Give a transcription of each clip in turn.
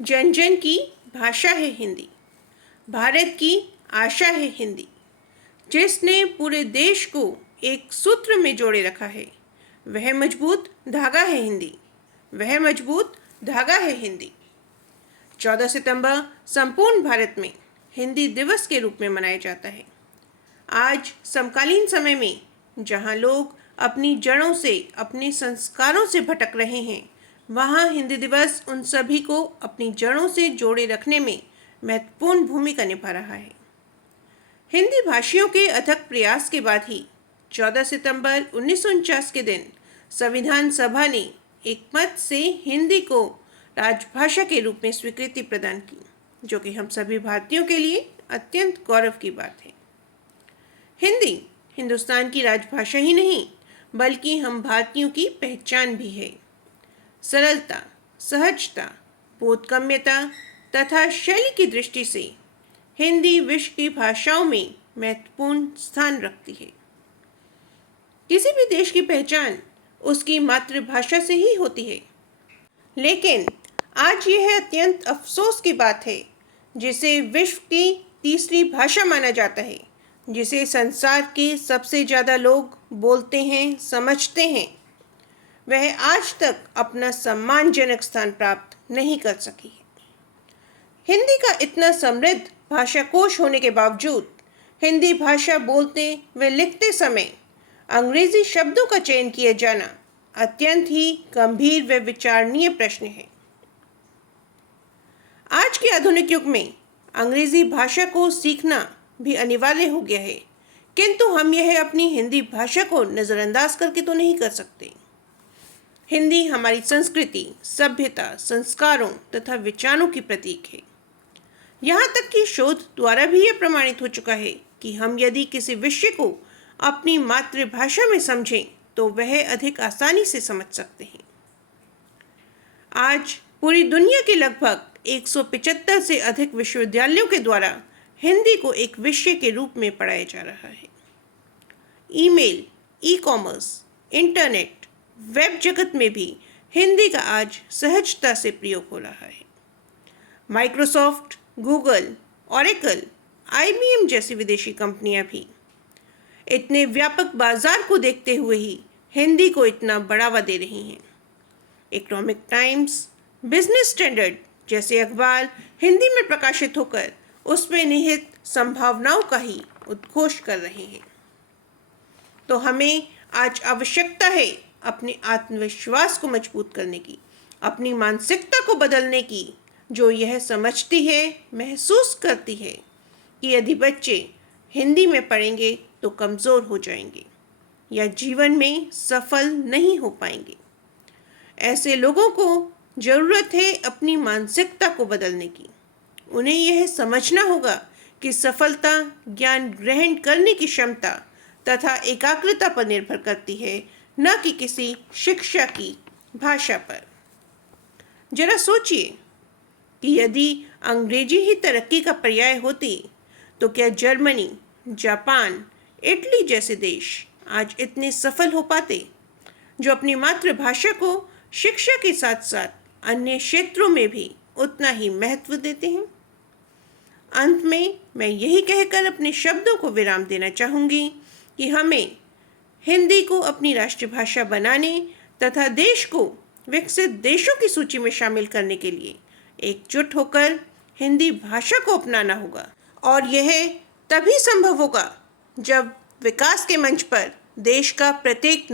जन जन की भाषा है हिंदी, भारत की आशा है हिंदी, जिसने पूरे देश को एक सूत्र में जोड़े रखा है। वह मजबूत धागा है हिंदी, वह मजबूत धागा है हिंदी। 14 सितंबर संपूर्ण भारत में हिंदी दिवस के रूप में मनाया जाता है। आज समकालीन समय में जहां लोग अपनी जड़ों से, अपने संस्कारों से भटक रहे हैं, वहां हिंदी दिवस उन सभी को अपनी जड़ों से जोड़े रखने में महत्वपूर्ण भूमिका निभा रहा है। हिंदी भाषियों के अथक प्रयास के बाद ही 14 सितंबर 1949 के दिन संविधान सभा ने एकमत से हिंदी को राजभाषा के रूप में स्वीकृति प्रदान की, जो कि हम सभी भारतीयों के लिए अत्यंत गौरव की बात है। हिंदी हिंदुस्तान की राजभाषा ही नहीं, बल्कि हम भारतीयों की पहचान भी है। सरलता, सहजता, बोधगम्यता तथा शैली की दृष्टि से हिंदी विश्व की भाषाओं में महत्वपूर्ण स्थान रखती है। किसी भी देश की पहचान उसकी मातृभाषा से ही होती है, लेकिन आज यह अत्यंत अफसोस की बात है, जिसे विश्व की तीसरी भाषा माना जाता है, जिसे संसार के सबसे ज़्यादा लोग बोलते हैं, समझते हैं, वह आज तक अपना सम्मानजनक स्थान प्राप्त नहीं कर सकी है। हिंदी का इतना समृद्ध भाषा कोश होने के बावजूद हिंदी भाषा बोलते व लिखते समय अंग्रेजी शब्दों का चयन किया जाना अत्यंत ही गंभीर व विचारणीय प्रश्न है। आज के आधुनिक युग में अंग्रेजी भाषा को सीखना भी अनिवार्य हो गया है, किंतु हम यह अपनी हिंदी भाषा को नज़रअंदाज करके तो नहीं कर सकते। हिंदी हमारी संस्कृति, सभ्यता, संस्कारों तथा विचारों की प्रतीक है। यहाँ तक कि शोध द्वारा भी यह प्रमाणित हो चुका है कि हम यदि किसी विषय को अपनी मातृभाषा में समझें तो वह अधिक आसानी से समझ सकते हैं। आज पूरी दुनिया के लगभग 175 से अधिक विश्वविद्यालयों के द्वारा हिंदी को एक विषय के रूप में पढ़ाया जा रहा है। ईमेल, ई-कॉमर्स, इंटरनेट, वेब जगत में भी हिंदी का आज सहजता से प्रयोग हो रहा है। माइक्रोसॉफ्ट, गूगल, ओरेकल, IBM जैसी विदेशी कंपनियां भी इतने व्यापक बाजार को देखते हुए ही हिंदी को इतना बढ़ावा दे रही हैं। इकोनॉमिक टाइम्स, बिजनेस स्टैंडर्ड जैसे अखबार हिंदी में प्रकाशित होकर उसमें निहित संभावनाओं का ही उद्घोष कर रहे हैं। तो हमें आज आवश्यकता है अपने आत्मविश्वास को मजबूत करने की, अपनी मानसिकता को बदलने की, जो यह समझती है, महसूस करती है कि यदि बच्चे हिंदी में पढ़ेंगे तो कमज़ोर हो जाएंगे या जीवन में सफल नहीं हो पाएंगे। ऐसे लोगों को ज़रूरत है अपनी मानसिकता को बदलने की। उन्हें यह समझना होगा कि सफलता ज्ञान ग्रहण करने की क्षमता तथा एकाग्रता पर निर्भर करती है, न कि किसी शिक्षा की भाषा पर। जरा सोचिए कि यदि अंग्रेजी ही तरक्की का पर्याय होती तो क्या जर्मनी, जापान, इटली जैसे देश आज इतने सफल हो पाते, जो अपनी मातृभाषा को शिक्षा के साथ साथ अन्य क्षेत्रों में भी उतना ही महत्व देते हैं। अंत में मैं यही कहकर अपने शब्दों को विराम देना चाहूँगी कि हमें हिंदी को अपनी राष्ट्रभाषा बनाने तथा देश को विकसित देशों की सूची में शामिल करने के लिए एकजुट होकर हिंदी भाषा को अपनाना होगा, और यह तभी संभव होगा जब विकास के मंच पर देश का प्रत्येक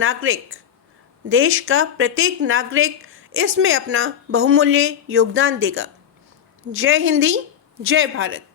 नागरिक इसमें अपना बहुमूल्य योगदान देगा। जय हिंदी, जय भारत।